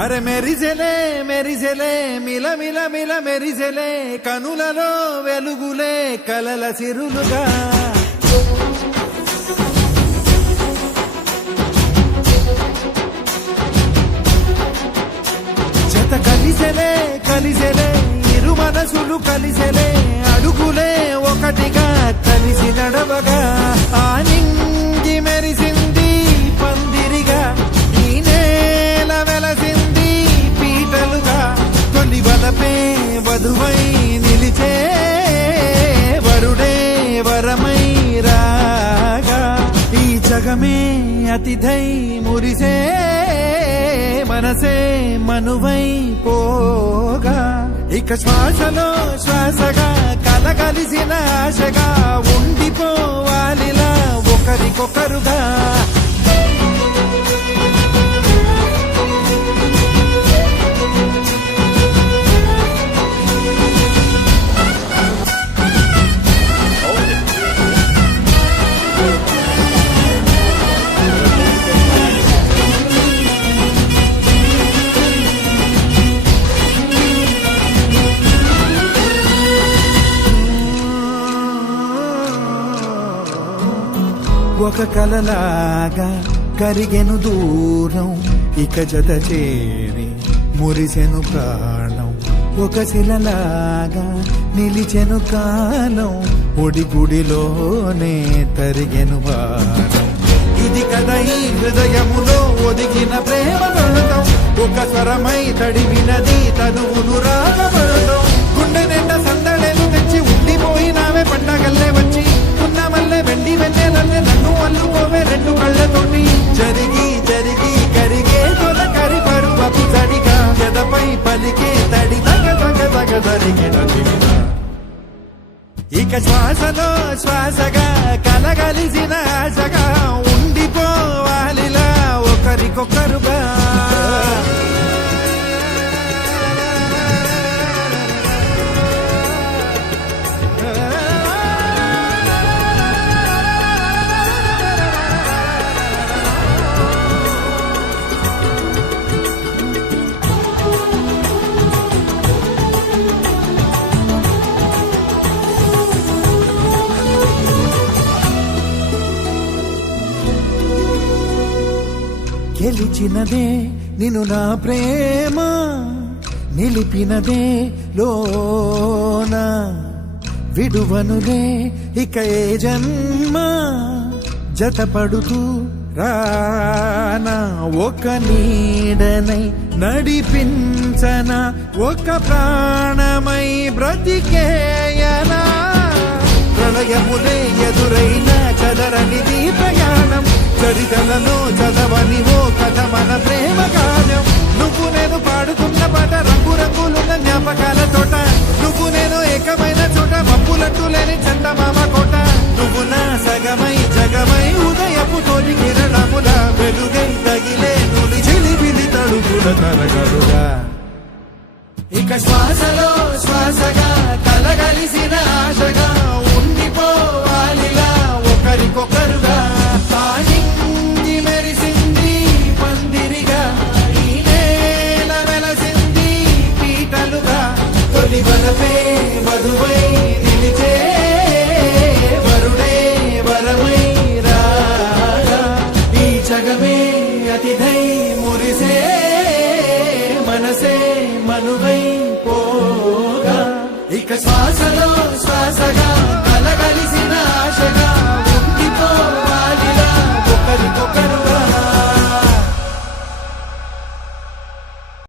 అరే మెరిసెలే మెరిసెలే మిల మిల మిల మెరిసెలే కనులలో వెలుగులే కలల సిరులుగా జత కలిసెలే కలిసెలే ఇరు మనసులు కలిసెలే అడుగులే ఒకటిగా కలిసి నడవగా ఆ నింగి మెరిసింది పందిరిగా ఈ నేల వెలసింది పీటలుగా తొలి వలపే వధువై నిలిచే వరుడే వరమై రాగా ఈ జగమే అతిథై మురిసే మనసే మనువై పోగా ఇక శ్వాసలో శ్వాసగా కలగలిసిన ఆశగా ఉండిపోవాలిలా ఒకరికొకరుగా ఒక కలలాగా కరిగెను దూరం ఇక జత చేరి మురిసెను ప్రాణం ఒక శిలలాగా నిలిచెను కాలం ఒడి గుడిలోనే తరిగెను వారం ఇది కదా ఈ హృదయములో ఒదిగిన ప్రేమ పడతాం ఒక స్వరమై తడివినది తనువును రాగపడతాం గుండె నిండా సందడేలు తెచ్చి ఉండిపోయినావే పండగల్లే వచ్చి ఉన్నమల్లే వెండి వెన్నెలల్లే నన్ను అల్లుకోవే రెండు కళ్ళతోటి జరిగి జరిగి కరిగే తొల కరి పరువపు తడిగా ఎదపై పలికే తడి తగ తగ తగ జరిగిన ఇక శ్వాసలో శ్వాసగా కలగలిసిన ఆశగా ఉండిపోవాలిలా ఒకరికొకరుగా గెలిచినదే నిన్ను నా ప్రేమ నిలిపినదే లోన విడువనులే ఇక ఏ జన్మ జతపడుతూ రానా ఒక నీడనై నడిపించన ఒక ప్రాణమై బ్రతికేయనా ప్రళయములే ఎదురైన చదరనిది ప్రయాణం చరితలలో చదవని ఓ కథ మన ప్రేమ గానం నువ్వు నేను పాడుతున్న పాట రంగు రంగులున్న జ్ఞాపకాల తోట నువ్వు నేను ఏకమైన చోట మప్పులట్టు లేని చందమామ కోట నువ్వు నా సగమై జగమై ఉదయపు తోలి కిరణముల వెలుగై తగిలే నులి చిలిపిలి తడుపుల తరగలుగా ఇక శ్వాసలో శ్వాసగా కలగలిసిన ఆశగా ఉండిపోవాలిలా ఒకరికొకరుగా నింగి మెరిసింది పందిరిగా ఈ నేల వెలసింది పీటలుగా తొలి వలపే వధువై నిలిచే వరుడే వరమై రాగా ఈ జగమే అతిథై మురిసే మనసే మనువై పోగా ఇక శ్వాసలో శ్వాసగా